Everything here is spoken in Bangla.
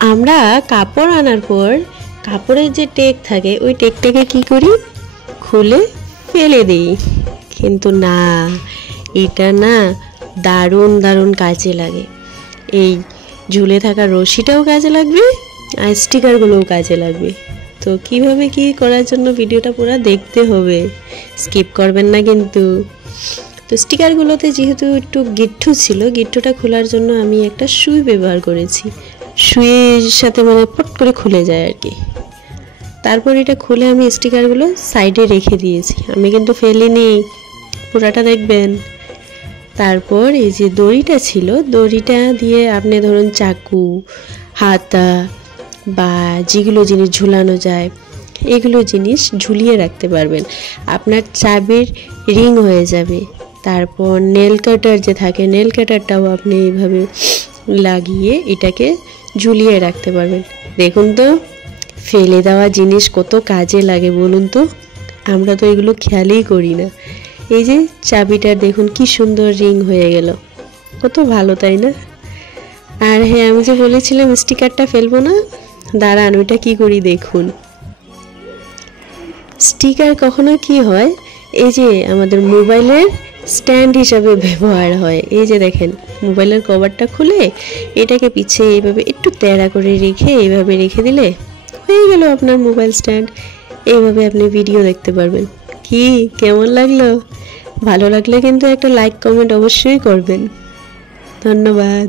আমরা কাপড় আনার পর কাপড়ের যে টেক থাকে ওই টেকটাকে কি করি, খুলে ফেলে দিই। কিন্তু না, এটা না দারুণ দারুণ কাজে লাগে। এই ঝুলে থাকা রশিটাও কাজে লাগবে আর স্টিকারগুলোও কাজে লাগবে। তো কিভাবে কি করার জন্য ভিডিওটা পুরো দেখতে হবে, স্কিপ করবেন না কিন্তু। তো স্টিকারগুলোতে যেহেতু একটু গিট্টু ছিল, গিট্টুটা খোলার জন্য আমি একটা সুই ব্যবহার করেছি। সুইয়ের সাথে মানে পট করে খুলে যায় আর কি। তারপর এটা খুলে আমি স্টিকারগুলো সাইডে রেখে দিয়েছি, আমি কিন্তু ফেলিনি, পুরাটা দেখবেন। তারপর এই যে দড়িটা ছিল, দড়িটা দিয়ে আপনি ধরুন চাকু, হাতা বা যেগুলো জিনিস ঝুলানো যায় এগুলো জিনিস ঝুলিয়ে রাখতে পারবেন, আপনার চাবির রিং হয়ে যাবে। তারপর নেল কাটার যে থাকে, নেল কাটারটাও আপনি এইভাবে লাগিয়ে এটাকে ঝুলিয়ে রাখতে পারবেন। দেখুন তো ফেলে দেওয়া জিনিস কত কাজে লাগে বলুন তো, আমরা তো এগুলো খেয়ালই করি না। এই যে চাবিটার দেখুন কি সুন্দর রিং হয়ে গেল, কত ভালো তাই না? আর হ্যাঁ, আমি যে বলেছিলাম স্টিকারটা ফেলবো না, দাঁড়ান ওইটা কি করি দেখুন। স্টিকার কখনো কি হয়, এই যে আমাদের মোবাইলের স্ট্যান্ড হিসাবে ব্যবহার হয়। এই যে দেখেন মোবাইলের কভারটা খুলে এটাকে পিছিয়ে এইভাবে একটু তেড়া করে রেখে এইভাবে রেখে দিলে হয়ে গেল আপনার মোবাইল স্ট্যান্ড। এইভাবে আপনি ভিডিও দেখতে পারবেন। কি কেমন লাগলো? ভালো লাগলে কিন্তু একটা লাইক কমেন্ট অবশ্যই করবেন। ধন্যবাদ।